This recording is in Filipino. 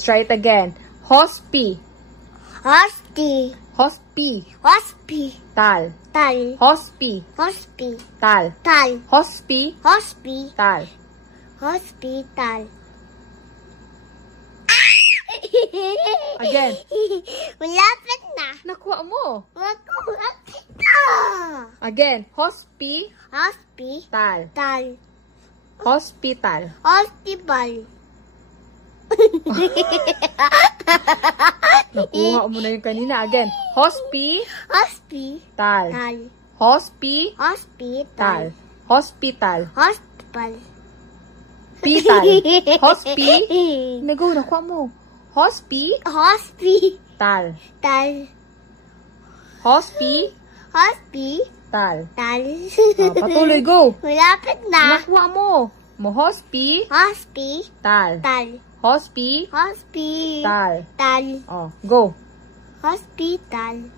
Try it again. Hospi. Hospi. Hospi. Hospi. Tal. Tal. Hospi. Hospi. Tal. Tal. Hospi. Hospi. Tal. Hospital. Again. Malapit na. Nakuha mo. Malapit na. Again. Hospi. Hospital. Tal. Hospital. Hospital. Nakuha mo na yung kanina. Again. Hospi. Hospital. Tal. Hospi. Hospital. Tal. Hospital. Hospital. Pital. Hospi. Nago, nakuha mo. Hospi. Hospital. Tal. Hospi. Hospital. Tal. Patuloy, go. Malapit na. Nakuha mo. Hospi. Hospital. Tal. Hospi. Hospital. Tal. Oh, go. Hospital.